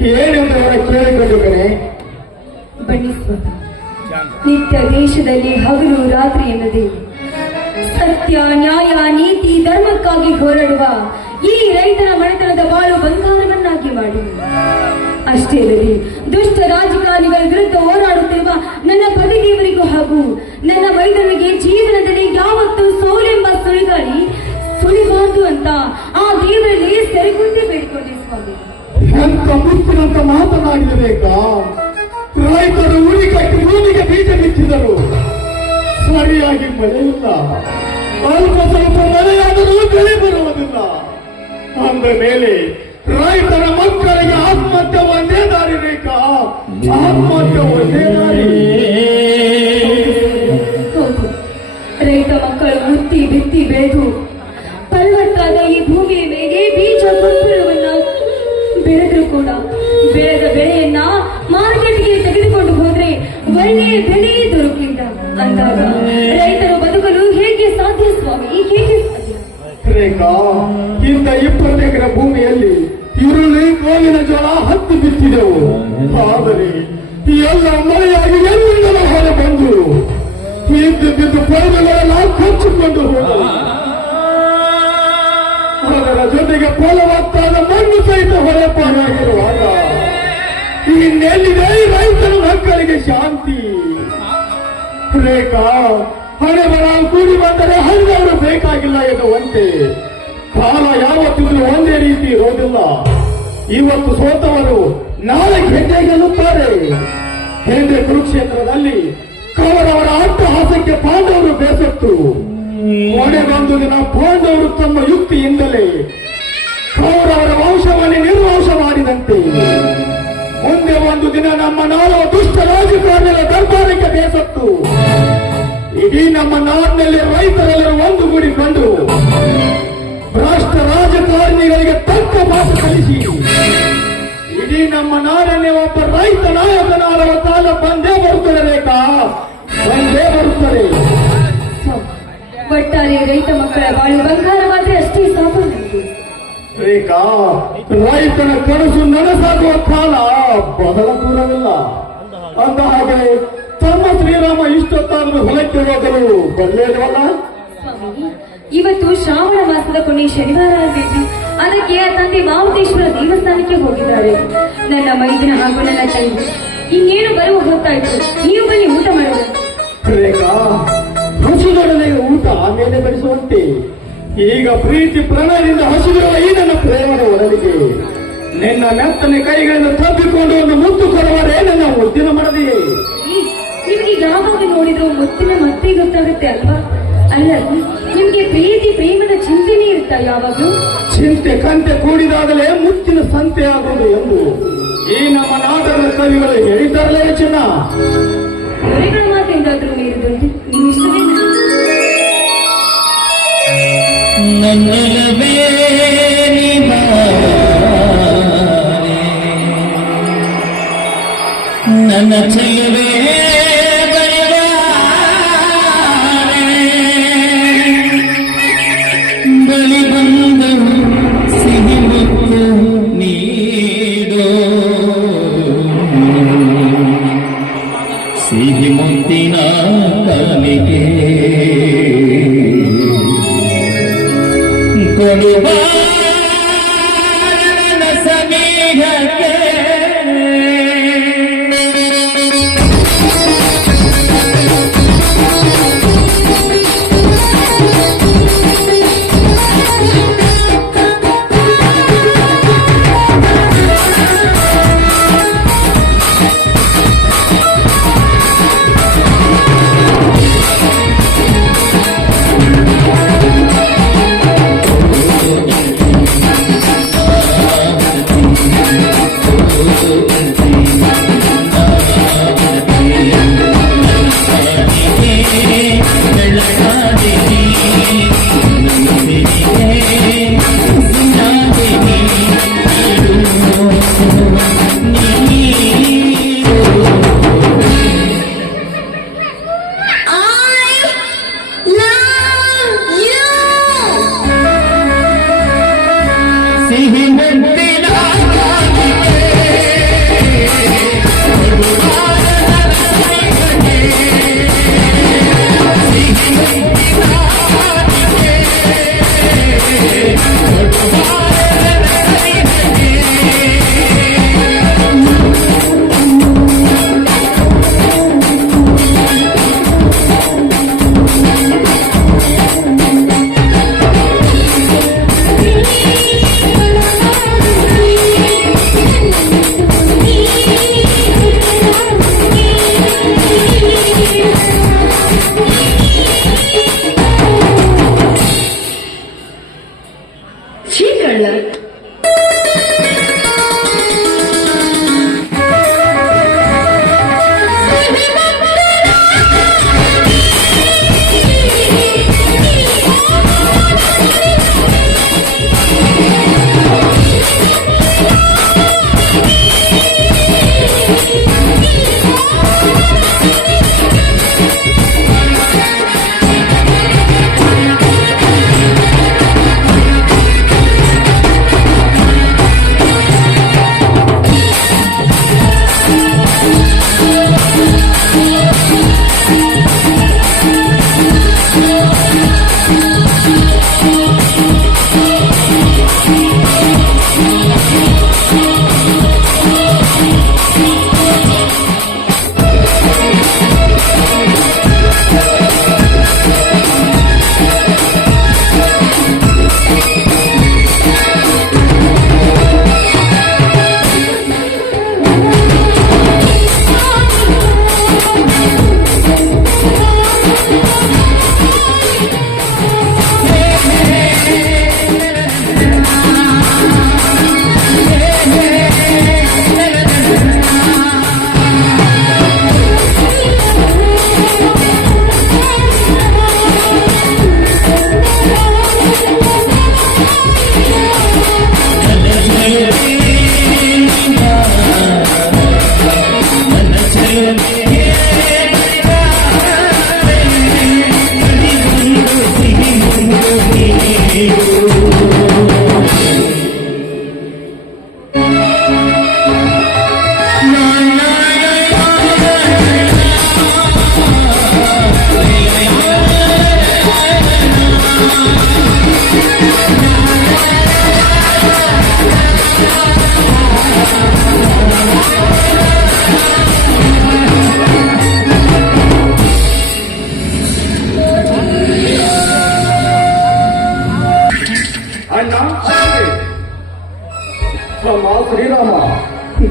ಕೇಳಿಕೊಂಡು ಬನ್ನಿ ನಿತ್ಯ ದೇಶದಲ್ಲಿ ಹಗಲು ರಾತ್ರಿ ಎನ್ನದೆ. ಸತ್ಯ ನ್ಯಾಯ ನೀತಿ ಧರ್ಮಕ್ಕಾಗಿ ಹೋರಾಡುವ ಈ ರೈತರ ಮನೆತನದ ಬಾಳು ಬಂಗಾರವನ್ನಾಗಿ ಮಾಡಿ. ಅಷ್ಟೇ ಅಲ್ಲದೆ ದುಷ್ಟ ರಾಜಕಾರಣಿಗಳ ವಿರುದ್ಧ ಹೋರಾಡುತ್ತಿರುವ ನನ್ನ ಪದವಿಯವರಿಗೂ ಹಾಗೂ ನನ್ನ ಮೈದನಿಗೆ ಜೀವನದಲ್ಲಿ ಯಾವತ್ತೂ ಸೋಲೆಂಬ ಸುಳಿಗಾಳಿ ಸುಳಿಬಾರದು ಅಂತ ಆ ದೇವರಲ್ಲಿ ಸರಿಗುಂದಿ ಬೇಡಿಕೊಂಡೆ ಸ್ವಾಮಿ. ಎಂತ ಮುತ್ತಿನಂತ ಮಾತನಾಡಿರಬೇಕಾ? ರೈತರು ಉಳಿ ಕಟ್ಟಿ ಬೀಜ ಬಿತ್ತಿದರು ಸರಿಯಾಗಿ ಮಳೆಯಿಲ್ಲ ಅಲ್ಪ ಸ್ವಲ್ಪ ಮಳೆಯಾದರೂ ಬೆಳೆ ಬರುವುದಿಲ್ಲ. ಅಂದ ಮೇಲೆ ರೈತರ ಮಕ್ಕಳಿಗೆ ಆತ್ಮಹತ್ಯೆ ಒಂದೇ ದಾರಿ ಬೇಕಾ? ಆತ್ಮಹತ್ಯೆ ಒಂದೇ ದಾರಿ. ರೈತ ಮಕ್ಕಳು ಮುತ್ತಿ ಬಿತ್ತಿ ಬೆಳೆದು ರೇಖಾ ಇಂತ ಇಪ್ಪತ್ತು ಎಕರೆ ಭೂಮಿಯಲ್ಲಿ ಈರುಳ್ಳಿ, ಗೋವಿನ ಜೋಳ ಹತ್ತು ಬಿತ್ತಿದೆವು. ಆದರೆ ಈ ಎಲ್ಲ ಮಳೆಯಾಗಿ ಎಲ್ಲಿಂದಲೂ ಹೊರ ಬಂದು ಬಿದ್ದು ಪೈರುಗಳೆಲ್ಲ ಕೊಚ್ಚಿಕೊಂಡು ಅದರ ಜೊತೆಗೆ ಫಲವತ್ತಾದ ಮಣ್ಣು ಸಹಿತ ಇನ್ನೆಲ್ಲಿದೆ ಈ ರೈತರ ಮಕ್ಕಳಿಗೆ ಶಾಂತಿ? ರೇಖಾ ಹಣೆ ಬರ ಕೂಡಿ ಬಂದರೆ ಹರಿದವರು ಬೇಕಾಗಿಲ್ಲ ಎನ್ನುವಂತೆ ಕಾಲ ಯಾವತ್ತಿದ್ರು ಒಂದೇ ರೀತಿ ಇರೋದಿಲ್ಲ ಇವತ್ತು ಸೋತವರು ನಾಳೆ ಗೆದ್ದೆ ಗೆಲ್ಲುತ್ತಾರೆ ಹೆಂಡೆ ಕುರುಕ್ಷೇತ್ರದಲ್ಲಿ ಕೌರವರ ಅಟ್ಟಹಾಸಕ್ಕೆ ಪಾಂಡವರು ಬೇಸತ್ತು. ಬಂದು ದಿನ ಪಾಂಡವರು ತಮ್ಮ ಯುಕ್ತಿಯಿಂದಲೇ ಕೌರವರ ವಂಶವನ್ನೇ ನಿರ್ವಂಶ ಮಾಡಿದಂತೆ. ಮುಂದೆ ಒಂದು ದಿನ ನಮ್ಮ ನಾಲ್ವ ದುಷ್ಟ ರಾಜಕಾರಣಿಗಳ ದರ್ಬಾರಕ್ಕೆ ಬೇಸತ್ತು. ಇಡೀ ನಮ್ಮ ನಾಡಿನಲ್ಲಿ ರೈತರೆಲ್ಲರೂ ಕಂಡು ಭ್ರಷ್ಟ ರಾಜಕಾರಣಿಗಳಿಗೆ ತಕ್ಕ ಮಾತು ಕಲಿಸಿ. ಇಡೀ ನಮ್ಮ ನಾಡನ್ನೇ ಒಬ್ಬ ರೈತ ನಾಯಕನಾದ ಕಾಲ ಬಂದೇ ಬರುತ್ತದೆ ರೇಖಾ. ಬಂದೇ ಬರುತ್ತದೆ. ಒಟ್ಟಾರೆ ರೈತ ಮಕ್ಕಳ ಬಾಳು ಮಾತ್ರ ಅಷ್ಟೇ ಸಾಕು ರೇಖಾ ರೈತನ ಕನಸು ನನಸಾಗುವ ಕಾಲ ಬಹಳ ದೂರವಿಲ್ಲ. ಅಂದ ಹಾಗೆ ತಮ್ಮ ಶ್ರೀರಾಮ ಇಷ್ಟೊತ್ತಾದರೂ ಹೊಲಕ್ಕೆ ಹೋಗಲು ಬರಲೇವಲ್ಲ ಸ್ವಾಮಿ ಇವತ್ತು ಶ್ರಾವಣ ಮಾಸದ ಕೊನೆ ಶನಿವಾರ ಆಗಿದ್ದು ಅದಕ್ಕೆ ತಂದೆ ಮಾವುತೇಶ್ವರ ದೇವಸ್ಥಾನಕ್ಕೆ ಹೋಗಿದ್ದಾರೆ. ನನ್ನ ಮೈದಿನ ಹಾಗೂ ನನ್ನ ತಂದೆ ಇನ್ನೇನು ಬರುವ ಹೊತ್ತಾಯ್ತು? ನೀವು ಬನ್ನಿ ಊಟ ಮಾಡೋಣ. ರೇಖಾ ಹಸುದೊಡನೆ ಊಟ ಆಮೇಲೆ ಬಡಿಸುವಂತೆ. ಈಗ ಪ್ರೀತಿ ಪ್ರಣಯದಿಂದ ಹಸಿದಿರುವ ಈ ನನ್ನ ಪ್ರೇಮದ ಒಡಲಿಗೆ. ನಿನ್ನ ಮೆತ್ತನೆ ಕೈಗಳನ್ನು ತಪ್ಪಿಕೊಂಡು ಒಂದು ಮುತ್ತು ಕೊಡುವರೇ ನನ್ನ ಉದ್ದಿನ ಮಡದಿಯೇ ನಿಮ್ಗೆ ಯಾವಾಗ ನೋಡಿದ್ರು ಮುತ್ತಿನ ಮತ್ತೆ ಗೊತ್ತಾಗುತ್ತೆ ಅಲ್ವಾ? ಅಲ್ಲ ನಿಮ್ಗೆ ಪ್ರೀತಿ ಪ್ರೇಮದ ಚಿಂತನೆ ಇರುತ್ತ ಯಾವಾಗ್ಲೂ? ಚಿಂತೆ ಕಂತೆ ಕೂಡಿದಾಗಲೇ ಮುತ್ತಿನ ಸಂತೆ ಆಗುವುದು ಎಂದು ಈ ನಮ್ಮ ನಾಟಕದ ಕವಿಗಳು ಹೇಳಿದ್ದಾರಲೇ ಚಿನ್ನ. ದೊರೆಗಳ ಮಾತೆಂದಾದ್ರೂ ಇಷ್ಟವೇ ನನ್ನ ಚೆಲುವೆ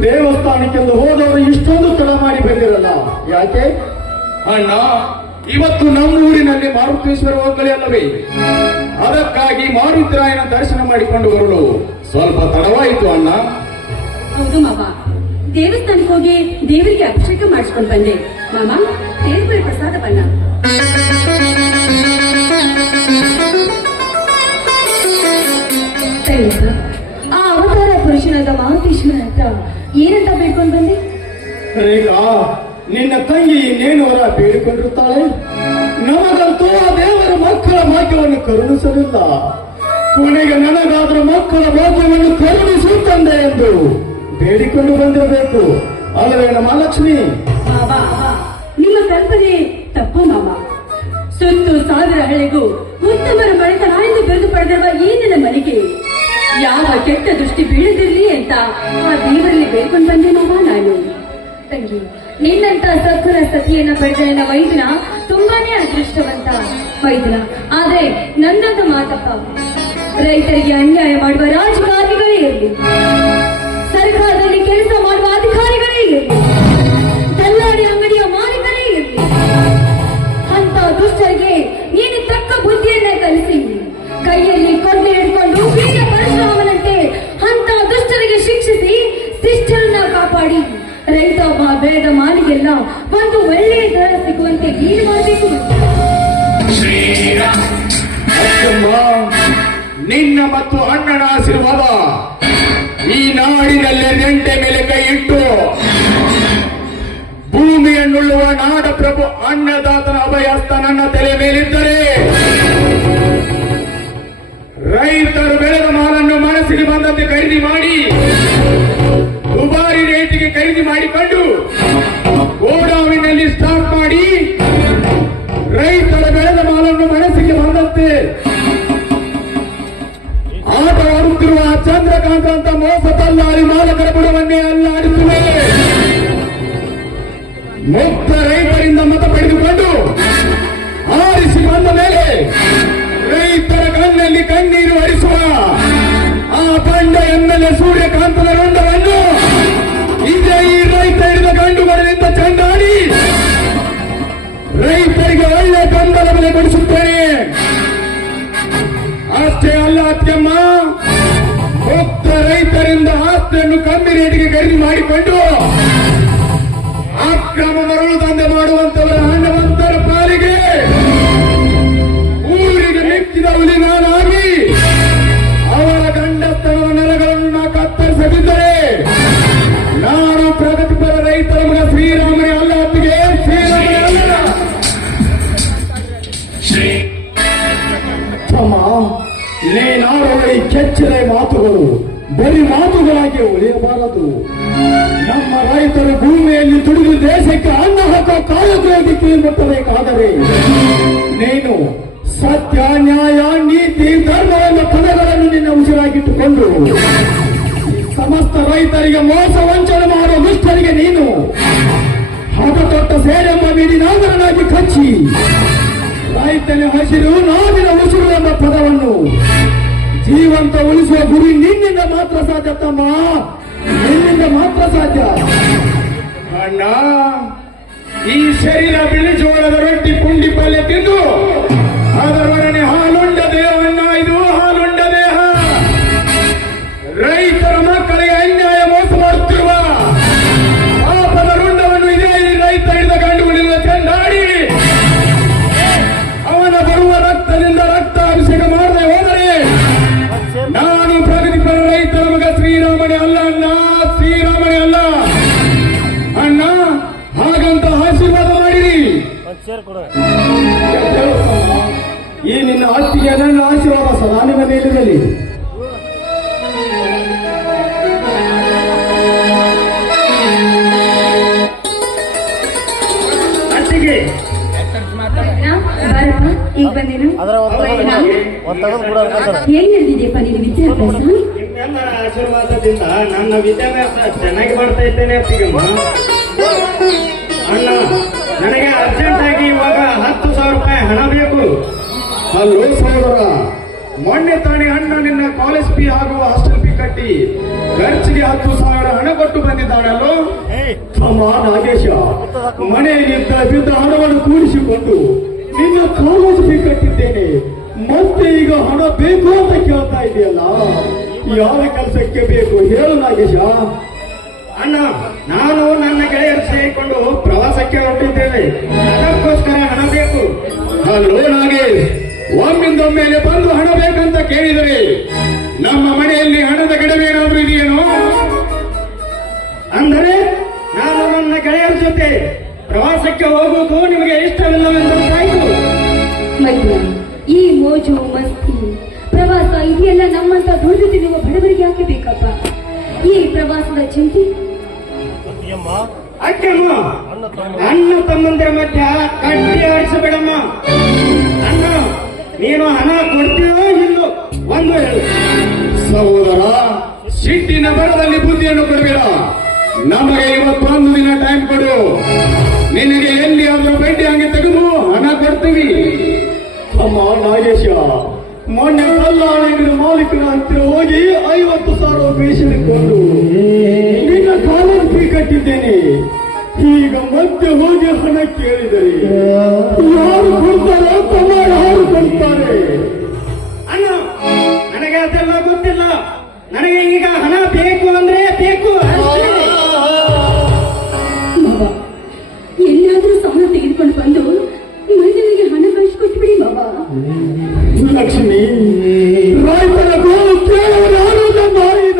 ದೇವಸ್ಥಾನಕ್ಕೆಂದು ಹೋದವರು ಇಷ್ಟೊಂದು ತಡ ಮಾಡಿ ಬಂದಿರಲ್ಲ. ಯಾಕೆ? ಅಣ್ಣ, ಇವತ್ತು ನಮ್ಮ ಊರಿನಲ್ಲಿ ಮಾರುತೇಶ್ವರ ಹೋಗಲಿ ಅಲ್ಲವೇ? ಅದಕ್ಕಾಗಿ ಮಾರುತ್ರಾಯನ ದರ್ಶನ ಮಾಡಿಕೊಂಡು ಬರಲು. ಸ್ವಲ್ಪ ತಡವಾಯಿತು ಅಣ್ಣ. ಹೌದು ಮಾವ. ದೇವಸ್ಥಾನಕ್ಕೆ ಹೋಗಿ ದೇವರಿಗೆ ಅಭಿಷೇಕ ಮಾಡಿಸ್ಕೊಂಡು ಬಂದೆ. ಮಾಮ ದೇವರ ಪ್ರಸಾದ ಬಣ್ಣ. ಸರಿಯಪ್ಪ. ಆ ಅಂತ ಏನಂತ ಬೇಡ್ಕೊಂಡು ಬಂದೆ? ರೇಖಾ ನಿನ್ನ ತಂಗಿ ಇನ್ನೇನು ವರ ಬೇಡಿಕೊಂಡಿರುತ್ತಾಳೆ. ನಮಗಂತೂ ಆ ದೇವರ ಮಕ್ಕಳ ಭಾಗ್ಯವನ್ನು ಕರುಣಿಸಲಿಲ್ಲ. ಕೊನೆಗೆ ನನಗಾದ್ರ ಮಕ್ಕಳ ಭಾಗ್ಯವನ್ನು ಕರುಣಿಸು ತಂದೆ ಎಂದು ಬೇಡಿಕೊಂಡು ಬಂದಿರಬೇಕು. ಅಲ್ಲವೇ ನಮ್ಮ ಲಕ್ಷ್ಮಿ? ನಿಮ್ಮ ಕಲ್ಪನೆ ತಪ್ಪು ಮಾಮ. ಸುತ್ತು ಸಾವಿರ ಹಳ್ಳಿಗೂ ಉತ್ತಮರ ಮನೆತನ ಎಂದು ಬಿರುದು ಪಡೆದಿರುವ ಈ ನನ್ನ ಮನೆಗೆ ಯಾವ ಕೆಟ್ಟ ದೃಷ್ಟಿ ಬೀಳದಿರ್ಲಿ ಅಂತ ಆ ದೇವರಲ್ಲಿ ಬೇಡ್ಕೊಂಡು ಬಂದೆ ಮಾವ ನಾನು. ತಂಗಿ, ನಿನ್ನಂತ ಸತ್ವರ ಸತಿಯನ್ನ ಪಡೆದ ವೈದ್ಯನ ತುಂಬಾನೇ ಅದೃಷ್ಟವಂತ ವೈದ್ಯನ. ಆದ್ರೆ ನನ್ನದು ಮಾತಪ್ಪ, ರೈತರಿಗೆ ಅನ್ಯಾಯ ಮಾಡುವ ರಾಜಕಾರಣಿಗಳೇ ಇರಲಿ. ಸರ್ಕಾರದಲ್ಲಿ ಕೆಲಸ ಮಾಡುವ ಅಧಿಕಾರಿಗಳೇ ಇರಲಿ. ದಲ್ಲಾಡಿ ಅಂಗಡಿಯ ಮಾಲೀಕರೇ ಇರಲಿ. ಅಂತ ದುಷ್ಟರಿಗೆ ನೀನು ತಕ್ಕ ಬುದ್ಧಿಯನ್ನ ಕಲಿಸಿ. ಕೈಯಲ್ಲಿ ಕಾಪಾಡಿ ರೈತ ಬೇಡ ಮಾಲಿಗೆಲ್ಲ ಒಂದು ಒಳ್ಳೆಯ ದರ ಸಿಗುವಂತೆ ಏನು ಮಾಡಬೇಕು. ನಿನ್ನ ಮತ್ತು ಅಣ್ಣನ ಆಶೀರ್ವಾದ ಈ ನಾಡಿನಲ್ಲಿ ನೆಂಟೆ ಮೇಲೆ ಕೈ ಇಟ್ಟು ಭೂಮಿಯನ್ನುಳ್ಳುವ ನಾಡ ಪ್ರಭು ಅನ್ನದಾತನ ಅಭಯಸ್ತ ನನ್ನ ತಲೆ ಮೇಲಿದ್ದರೆ ರೈತರು ಬೆಳೆದ ಮಾಲನ್ನು ಮನಸ್ಸಿಗೆ ಬಂದಂತೆ ಖರೀದಿ ಮಾಡಿ ತಲ್ಲಾರಿ ಮಾಲಕರ ಬುಡವನ್ನೇ ಅಲ್ಲಾಡಿಸುವೆ. ಮುಕ್ತ ರೈತರಿಂದ ಮತ ಪಡೆದುಕೊಂಡು ಆರಿಸಿ ಬಂದ ಮೇಲೆ ರೈತರ ಕಣ್ಣಲ್ಲಿ ಕಣ್ಣೀರು ಹರಿಸುವ ಆ ಬಂಡ ಎಂಎಲ್ಎ ಸೂರ್ಯಕಾಂತದ ರುಂಡವನ್ನು ಇದೇ ಈ ರೈತ ಹಿಡಿದ ಗಂಡುಗಳಿಂದ ಚಂಡಾಡಿ ರೈತರಿಗೆ ಒಳ್ಳೆ ಬೆಂಬಲ ಬೆಲೆ ಕೊಡಿಸುತ್ತೇನೆ ಅಷ್ಟೇ ಅಲ್ಲ, ಅತ್ಯಮ್ಮ ಆಸ್ತಿಯನ್ನು ಕಮ್ಮಿ ರೇಟಿಗೆ ಖರೀದಿ ಮಾಡಿಕೊಂಡು ಅಕ್ರಮ ಮರಳು ದಂಧೆ ಮಾಡುವಂತವರ ಹಣವಂತರ ಪಾಲಿಗೆ ಊರಿಗೆ ಮೆಚ್ಚಿದ ಮಾತುಗಳಾಗಿ ಉಳಿಯಬಾರದು. ನಮ್ಮ ರೈತರು ಭೂಮಿಯಲ್ಲಿ ದುಡಿದು ದೇಶಕ್ಕೆ ಅನ್ನ ಹಾಕೋ ಕಾಲಕ್ಕೆ ಮುಟ್ಟಬೇಕಾದರೆ ನೀನು ಸತ್ಯ, ನ್ಯಾಯ, ನೀತಿ ಧರ್ಮ ಎಂಬ ಪದಗಳನ್ನು ನಿನ್ನ ಉಸಿರಾಗಿಟ್ಟುಕೊಂಡು ಸಮಸ್ತ ರೈತರಿಗೆ ಮೋಸ, ವಂಚನೆ ಮಾಡುವ ದುಷ್ಟರಿಗೆ ನೀನು ಹದತೊಟ್ಟ ಸೇರೆಂಬ ಬೀದಿ ನಾಗರನಾಗಿ ಕಚ್ಚಿ ರೈತನ ಹಸಿರು ನಾವಿನ ಉಸಿರು ಎಂಬ ಪದವನ್ನು ಜೀವಂತ ಉಳಿಸುವ ಗುರಿ ನಿನ್ನಿಂದ ಮಾತ್ರ ಸಾಧ್ಯ ತಮ್ಮ. ನಿನ್ನಿಂದ ಮಾತ್ರ ಸಾಧ್ಯ. ಅಣ್ಣ, ಈ ಶರೀರ ಬಿಳಿ ಜೋಳದ ರೊಟ್ಟಿ ಪುಂಡಿ ಪಲ್ಯ ತಿಂದು ಅದರೊಡನೆ ಹಾಲುಂಡ ಈ ನಿನ್ನ ಆಸ್ತಿಗೆ ನನ್ನ ಆಶೀರ್ವಾದ ಸದಾ ನಿಮ್ಮ ಮೇಲಿರಲಿ ಅತ್ತಿಗೆ. ಬಾರಪ್ಪ ಈಗ ಬಂದೇನು ಅದ್ರ ವೈದ್ಯನ? ಒಂದ್ ತಗದ್ ಕೂಡ ಅನ್ಕೋತಾರ ಹೇಗ್ ನಡೆದಿದೆಯಪ್ಪ ನಿನ್ನ ವಿದ್ಯಾಭ್ಯಾಸ? ನಿಮ್ಮೆಲ್ಲರ ಆಶೀರ್ವಾದದಿಂದ ನನ್ನ ವಿದ್ಯಾಭ್ಯಾಸ ಚೆನ್ನಾಗಿ ಮಾಡ್ತಾ ಇದ್ದೇನೆ ಅತ್ತಿಗಮ್ಮ ಅಣ್ಣ ನನಗೆ ಅರ್ಜೆಂಟ್ ಆಗಿ ಇವಾಗ ಹತ್ತು ಸಾವಿರ ರೂಪಾಯಿ ಹಣ ಬೇಕು. ಅಲ್ಲೋ ಸಹೋದರ ಮೊನ್ನೆ ತಾನೇ ಅಣ್ಣ ನಿನ್ನ ಕಾಲೇಜ್ ಫೀ ಹಾಗೂ ಹಾಸ್ಟೆಲ್ ಫೀ ಕಟ್ಟಿ ಖರ್ಚಿಗೆ ಹತ್ತು ಸಾವಿರ ಹಣ ಕೊಟ್ಟು ಬಂದಿದ್ದಾಳಲ್ಲೋ? ತಮ್ಮ ನಾಗೇಶ ಮನೆಯಲ್ಲಿದ್ದ ಬಿದ್ದ ಹಣವನ್ನು ಕೂಡಿಸಿಕೊಂಡು ನಿನ್ನ ಕಾಲೇಜ್ ಫೀ ಕಟ್ಟಿದ್ದೇನೆ. ಮತ್ತೆ ಈಗ ಹಣ ಬೇಕು ಅಂತ ಕೇಳ್ತಾ ಇದೆಯಲ್ಲ? ಯಾವ ಕೆಲಸಕ್ಕೆ ಬೇಕು? ಹೇಳು ನಾಗೇಶ. ಅಣ್ಣ, ನಾನು ನನ್ನ ಗೆಳೆಯರು ಸೇರಿಕೊಂಡು ಪ್ರವಾಸಕ್ಕೆ ಹೊರಟಿದ್ದೇವೆ. ಅದಕ್ಕೋಸ್ಕರ ಹಣ ಬೇಕು. ಹಲೋ ಒಮ್ಮಿಂದೊಮ್ಮೆಲೆ ಬಂದು ಹಣ ಬೇಕಂತ ಕೇಳಿದರೆ ನಮ್ಮ ಮನೆಯಲ್ಲಿ ಹಣದ ಗಿಡವೇನಾದ್ರೂ ಇದೆಯೇನು? ಅಂದರೆ ನಾನು ನನ್ನ ಗೆಳೆಯರ ಜೊತೆ ಪ್ರವಾಸಕ್ಕೆ ಹೋಗುವುದು ನಿಮಗೆ ಇಷ್ಟವಿಲ್ಲವೆಂದಾಯ್ತು ಅಣ್ಣ ಈ ಮೋಜು ಮಸ್ತಿ, ಪ್ರವಾಸ ಇದೆಯೆಲ್ಲ ನಮ್ಮಂತ ದುಡಿದು ತಿನ್ನುವ ಬಡವರಿಗೆ ಯಾಕೆ ಬೇಕಪ್ಪ? ಈ ಪ್ರವಾಸದ ಚಿಂತೆ? ಅಕ್ಕಮ್ಮ ಅಣ್ಣ ತಮ್ಮಂದಿರ ಮಧ್ಯ ಕಟ್ಟಿ ಆಡಿಸಬೇಡಮ್ಮ. ಅಣ್ಣ ನೀನು ಹಣ ಕೊಡ್ತೀಯೋ ಇಲ್ಲೋ? ಒಂದು ಹೇಳು. ಸಹೋದರ ಸಿಟ್ಟಿನ ಬರದಲ್ಲಿ ಬುದ್ಧಿಯನ್ನು ಕೊಡಬೇಡ ನಮಗೆ ಇವತ್ತೊಂದು ದಿನ ಟೈಮ್ ಕೊಡು. ನಿನಗೆ ಎಲ್ಲಿ ಆದ್ರೂ ಬಡ್ಡಿ ಹಂಗೆ ತೆಗೆದು ಹಣ ಕೊಡ್ತೀವಿ. ಅಮ್ಮ ನಾಗೇಶ ಮೊನ್ನೆ ಕಲ್ಲಾಳಿಗಳ ಮಾಲೀಕನ ಹತ್ತಿರ ಹೋಗಿ ಐವತ್ತು ಸಾವಿರ ಬೇಸಿಕೊಂಡು ನಿನ್ನ ಕಾಲೇಜ್ ಫೀ ಕಟ್ಟಿದ್ದೇನೆ. ಈಗ ಮತ್ತೆ ಹೋಗಿ ಹಣ ಕೇಳಿದರೆ. ಯಾರು ಕೊಡ್ತಾರೆ ತಮ್ಮ ಯಾರು ಕೊಡ್ತಾರೆ. ಅಣ್ಣ, ನನಗೆ ಅದೆಲ್ಲ ಗೊತ್ತಿಲ್ಲ. ನನಗೆ ಈಗ ಹಣ ಬೇಕು ಅಂದ್ರೆ ಬೇಕು ಲಕ್ಷ್ಮಿ. ರೈತರ ಗೋಲು ಕೇಳಲು ಯಾರು ನಮ್ಮ ಈ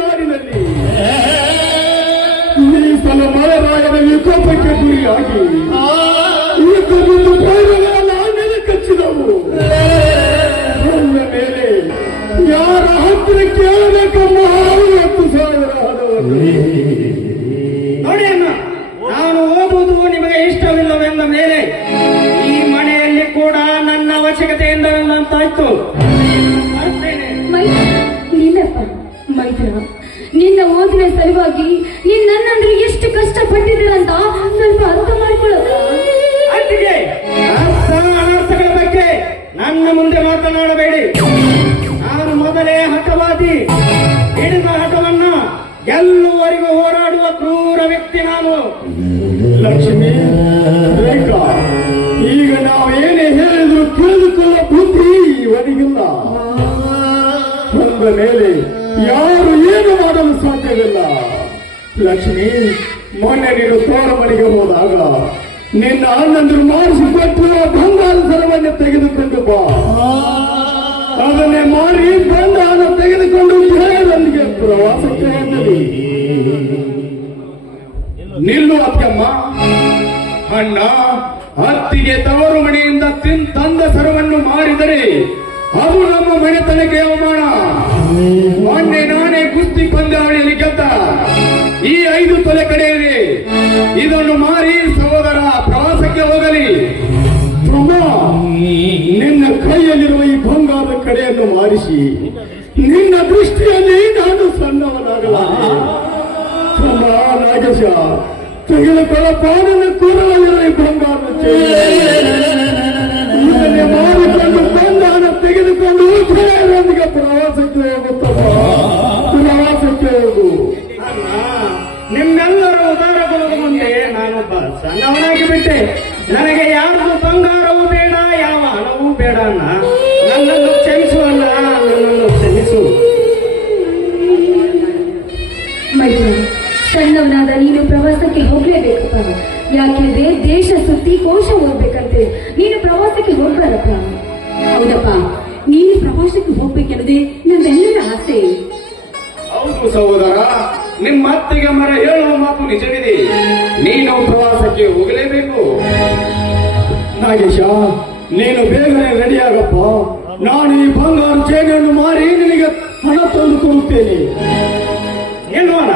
ಈ ಸಲ ಮಳೆರಾಯನ ವಿಕೋಪಕ್ಕೆ ಗುರಿಯಾಗಿ. ಯುದ್ಧದಿಂದ ಪೈರುಗಳೆಲ್ಲ ನೆಲೆ ಕಚ್ಚಿದವು. ಅಂದ ಮೇಲೆ ಯಾರ ಹತ್ತಿರ ಕೇಳಬೇಕಮ್ಮ ಹತ್ತು ಸಾವಿರ ಅಂತಾಯ್ತು ಬರ್ತೇನೆ ಮೈ ನಿಲ್ಲಪ್ಪ ನಿನ್ನ ಓದಿನ ಸಲುವಾಗಿ ನೀನ್ ನನ್ನಂದ್ರೆ ಎಷ್ಟು ಕಷ್ಟ ಪಟ್ಟಿದ್ದೀರಂತ ಸ್ವಲ್ಪ ಅರ್ಥ ಮಾಡ್ಕೊಳ್ಳಪ್ಪ ಬಂದ ಮೇಲೆ ಯಾರು ಏನು ಮಾಡಲು ಸಾಧ್ಯವಿಲ್ಲ. ಲಕ್ಷ್ಮಿ, ಮೊನ್ನೆ ನೀನು ತೋರ ಮನೆಗೆ ಹೋದಾಗ ನಿನ್ನ ಅಣ್ಣಂದ್ರು ಮಾಡಿಸಿಕೊಟ್ಟಿರುವ ಬಂಗಾರ ಸರವನ್ನು ತೆಗೆದುಕೊಂಡು ಬಾ. ಅದನ್ನೇ ಮಾಡಿ ಬಂಗಾರ ತೆಗೆದುಕೊಂಡು ನನಗೆ ಪ್ರವಾಸಕ್ಕೆ ನಿಲ್ಲು ಅಕ್ಕಮ್ಮ ಅಣ್ಣ ಹತ್ತಿಗೆ ತವರು ಮನೆಯಿಂದ ತಿನ್ ತಂದ ಸರವನ್ನು ಮಾರಿದರೆ ಅದು ನಮ್ಮ ಮನೆತನಕ್ಕೆ ಅವಮಾನ. ಮೊನ್ನೆ ನಾನೇ ಕುಸ್ತಿ ಪಂದ್ಯಾವಳಿಯಲ್ಲಿ ಗೆದ್ದ. ಈ ಐದು ತೊಲೆ ಕಡೆಯಲ್ಲಿ ಇದನ್ನು ಮಾರಿ ಸಹೋದರ ಪ್ರವಾಸಕ್ಕೆ ಹೋಗಲಿ. ನಿನ್ನ ಕೈಯಲ್ಲಿರುವ ಈ ಬಂಗಾರದ ಕಡೆಯನ್ನು ಮಾರಿಸಿ. ನಿನ್ನ ದೃಷ್ಟಿಯಲ್ಲಿ ನಾನು ಸಣ್ಣವನಾಗಲ್ಲ. ತಮ್ಮ ನಾಗೇಶ ತೆಗೆದುಕೊಳ್ಳಪ್ಪ. ನನ್ನ ಕೂರಲಿರುವ ಈ ಬಂಗಾರದ ಗೆಳೆಯರೊಂದಿಗೆ ಪ್ರವಾಸಕ್ಕೆ ಹೋಗುತ್ತಪ್ಪ. ಪ್ರವಾಸಕ್ಕೆ ಹೋಗು. ನಿಮ್ಮೆಲ್ಲರ ಉದಾರ ಮುಂದೆ ನಾನೊಬ್ಬ ಸಣ್ಣವನಾಗಿ ಬಿಟ್ಟೆ ನನಗೆ ಯಾರ್ದು ಬಂಗಾರವೂ ಬೇಡ ಯಾವ ಹಣವೂ ಬೇಡ ಅಣ್ಣ. ನನ್ನನ್ನು ಕ್ಷಮಿಸು ಅಣ್ಣ ನನ್ನನ್ನು ಕ್ಷಮಿಸು. ಮೈದ್ರ ಸಣ್ಣವನಾದ ನೀನು ಪ್ರವಾಸಕ್ಕೆ ಹೋಗ್ಲೇಬೇಕಪ್ಪ. ಯಾಕೆಂದ್ರೆ ದೇಶ ಸುತ್ತಿ ಕೋಶ ಹೋಗ್ಬೇಕಂತೆ. ನೀನು ಪ್ರವಾಸಕ್ಕೆ ಹೋಗ್ಬಾರಪ್ಪ. ಹೌದಪ್ಪ. ನೀನು ಪ್ರವಾಸಕ್ಕೆ ಹೋಗ್ಬೇಕೆನ್ನದೇ ನನ್ನೆಲ್ಲರ ಆಸೆ. ಹೌದು ಸಹೋದರ ನಿಮ್ಮ ಅತ್ತಿಗೆ ಮರ ಹೇಳುವ ಮಾತು ನಿಜವಿದೆ. ನೀನು ಪ್ರವಾಸಕ್ಕೆ ಹೋಗಲೇಬೇಕು. ನಾಗೇಶ ನೀನು ಬೇಗನೆ ರೆಡಿಯಾಗಪ್ಪ ನಾನು ಈ ಬಂಗಾರ ಚೇನೆಯನ್ನು ಮಾರಿ ನಿನಗೆ ಹಣ ತಂದು ಕೊಡುತ್ತೇನೆ. ಏನು ಅಣ್ಣ.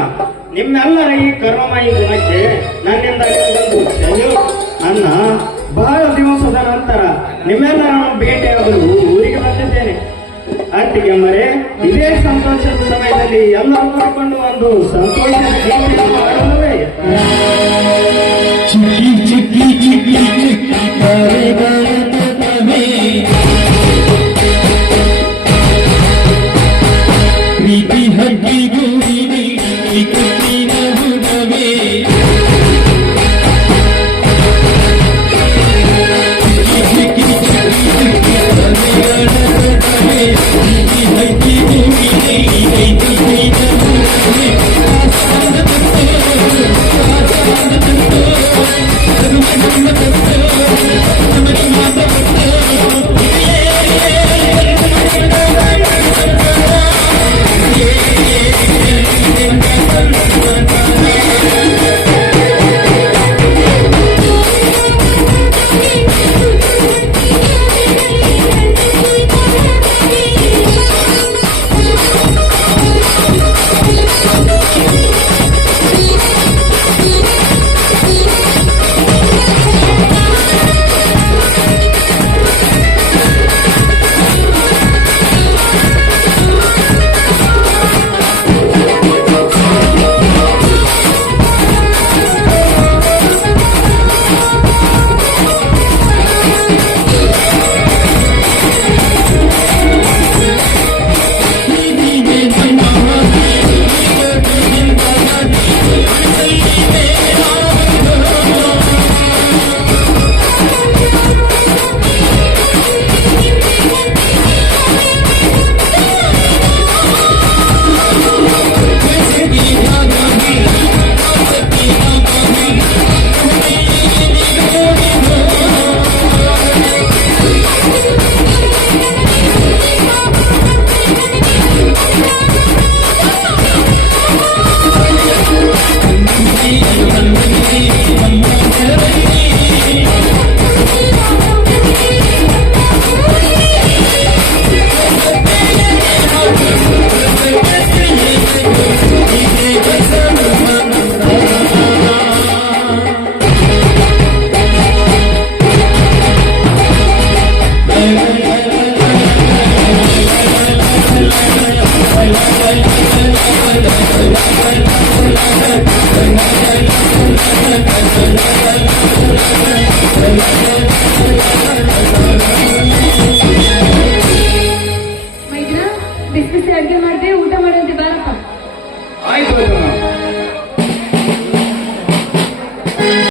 ನಿಮ್ಮೆಲ್ಲರ ಈ ಕರ್ಮಮಯಿ ಗುಣಕ್ಕೆ ನನ್ನಿಂದ ನನ್ನ ಬಹಳ ದಿವಸದ ನಂತರ ನಿಮ್ಮೆಲ್ಲರನ್ನು ಭೇಟಿಯಾಗಲು ಅತ್ತಿಗೆ ಮರೆ ಇದೇ ಸಂತೋಷದ ಸಮಯದಲ್ಲಿ ಎಲ್ಲರೂ ಒಂದು ಸಂತೋಷದ ಗೀತೆಯನ್ನು?